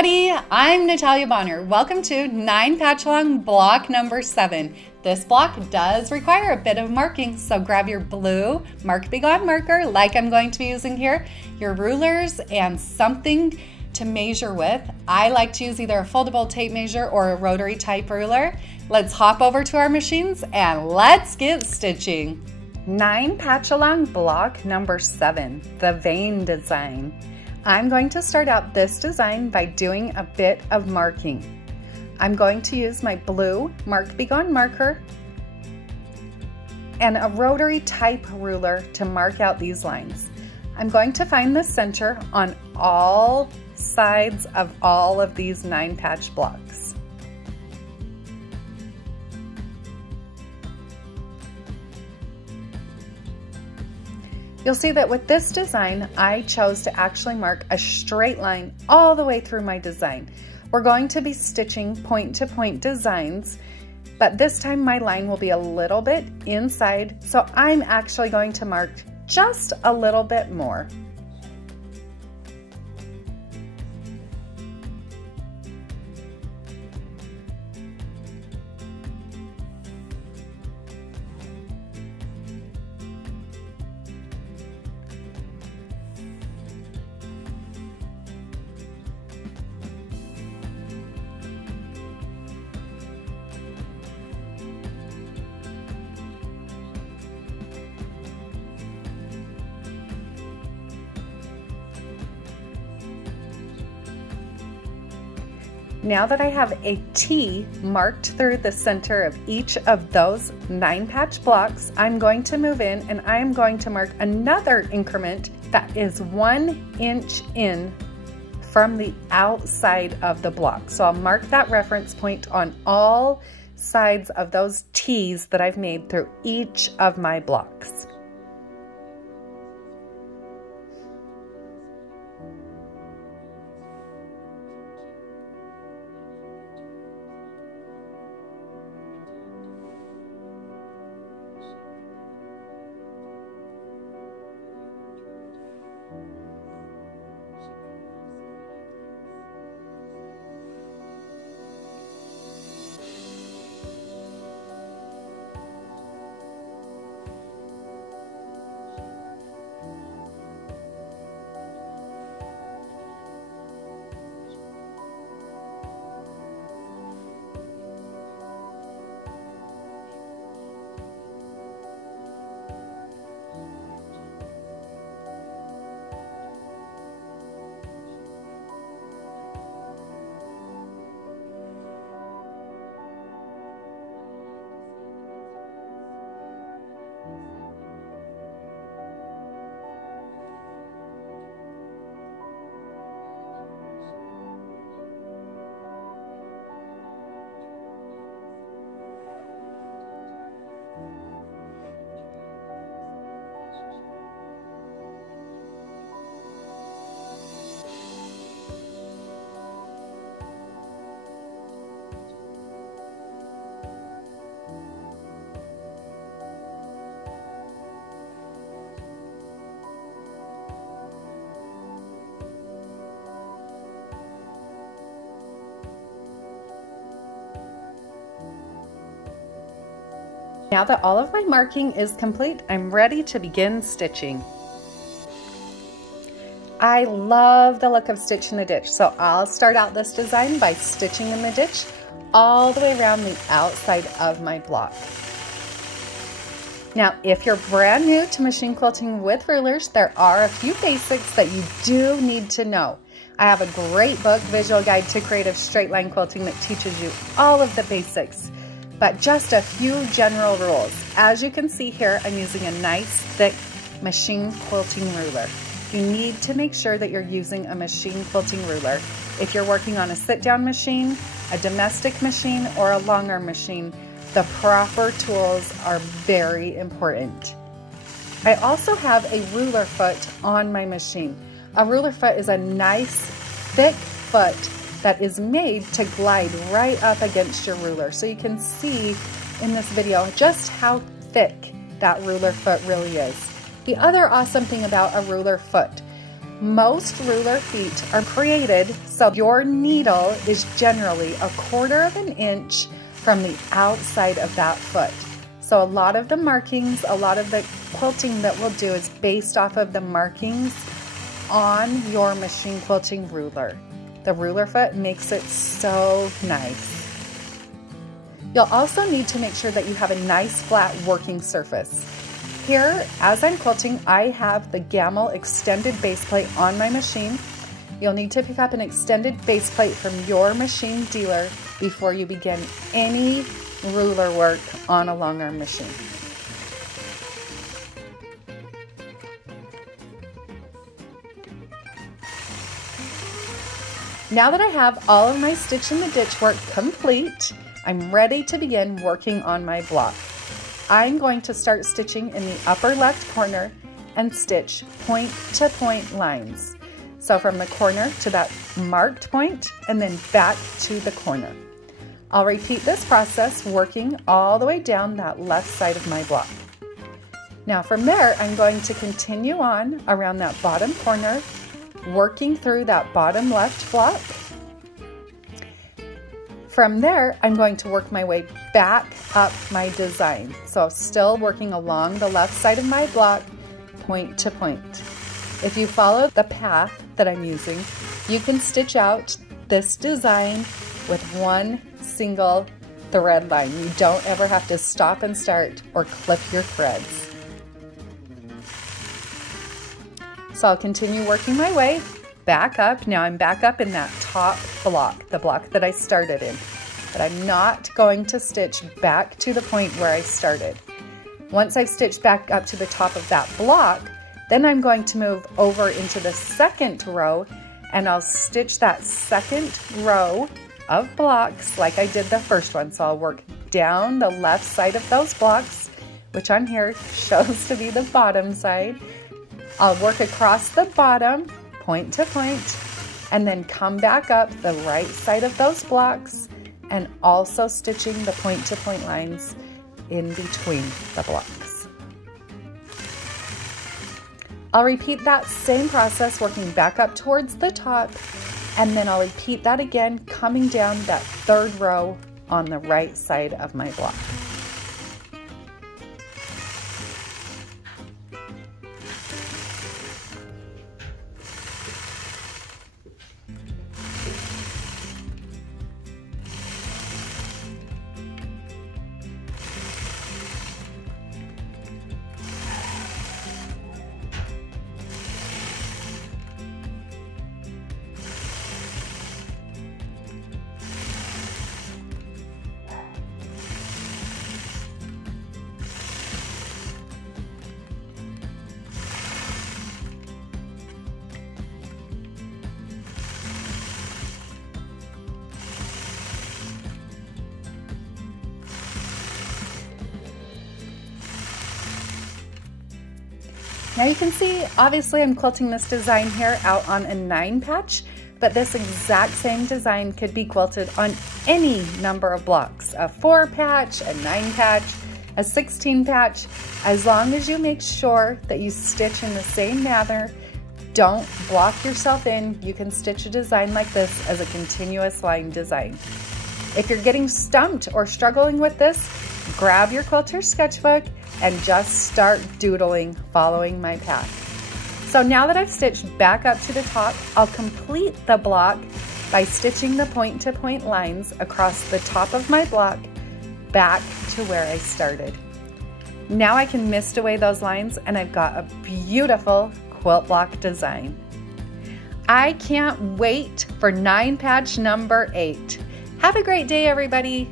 everybody, I'm Natalia Bonner. Welcome to 9 Patchalong block number 7. This block does require a bit of marking, so grab your blue Mark Be Gone marker like I'm going to be using here, your rulers, and something to measure with. I like to use either a foldable tape measure or a rotary type ruler. Let's hop over to our machines and let's get stitching. 9 Patchalong block number 7, the vein design. I'm going to start out this design by doing a bit of marking. I'm going to use my blue Mark Be Gone marker and a rotary type ruler to mark out these lines. I'm going to find the center on all sides of all of these 9 patch blocks. You'll see that with this design, I chose to actually mark a straight line all the way through my design. We're going to be stitching point-to-point designs, but this time my line will be a little bit inside, so I'm actually going to mark just a little bit more. Now that I have a T marked through the center of each of those 9 patch blocks, I'm going to move in and I'm going to mark another increment that is 1 inch in from the outside of the block. So I'll mark that reference point on all sides of those T's that I've made through each of my blocks. Now that all of my marking is complete, I'm ready to begin stitching. I love the look of stitch in the ditch, so I'll start out this design by stitching in the ditch all the way around the outside of my block. Now, if you're brand new to machine quilting with rulers, there are a few basics that you do need to know. I have a great book, Visual Guide to Creative Straight Line Quilting, that teaches you all of the basics. But just a few general rules. As you can see here, I'm using a nice thick machine quilting ruler. You need to make sure that you're using a machine quilting ruler. If you're working on a sit-down machine, a domestic machine, or a long arm machine, the proper tools are very important. I also have a ruler foot on my machine. A ruler foot is a nice thick foot that is made to glide right up against your ruler. So you can see in this video just how thick that ruler foot really is. The other awesome thing about a ruler foot Most ruler feet are created so your needle is generally 1/4 of an inch from the outside of that foot. So a lot of the markings, a lot of the quilting that we'll do is based off of the markings on your machine quilting ruler. The ruler foot makes it so nice. You'll also need to make sure that you have a nice flat working surface. Here, as I'm quilting, I have the Gamble extended base plate on my machine. You'll need to pick up an extended base plate from your machine dealer before you begin any ruler work on a long arm machine. Now that I have all of my stitch in the ditch work complete, I'm ready to begin working on my block. I'm going to start stitching in the upper left corner and stitch point to point lines. So from the corner to that marked point and then back to the corner. I'll repeat this process working all the way down that left side of my block. Now from there, I'm going to continue on around that bottom corner, working through that bottom left block. From there, I'm going to work my way back up my design. So still working along the left side of my block, point to point. If you follow the path that I'm using, you can stitch out this design with one single thread line. You don't ever have to stop and start or clip your threads. So I'll continue working my way back up. Now I'm back up in that top block, the block that I started in, but I'm not going to stitch back to the point where I started. Once I've stitched back up to the top of that block, then I'm going to move over into the second row and I'll stitch that second row of blocks like I did the first one. So I'll work down the left side of those blocks, which on here shows to be the bottom side. I'll work across the bottom, point to point, and then come back up the right side of those blocks and also stitching the point to point lines in between the blocks. I'll repeat that same process working back up towards the top, and then I'll repeat that again coming down that third row on the right side of my block. Now you can see, obviously I'm quilting this design here out on a 9 patch, but this exact same design could be quilted on any number of blocks, a 4 patch, a 9 patch, a 16 patch, as long as you make sure that you stitch in the same manner. Don't block yourself in. You can stitch a design like this as a continuous line design. If you're getting stumped or struggling with this, grab your quilter sketchbook and just start doodling following my path. So now that I've stitched back up to the top, I'll complete the block by stitching the point to point lines across the top of my block back to where I started. Now I can mist away those lines and I've got a beautiful quilt block design. I can't wait for 9 patch number 8. Have a great day, everybody.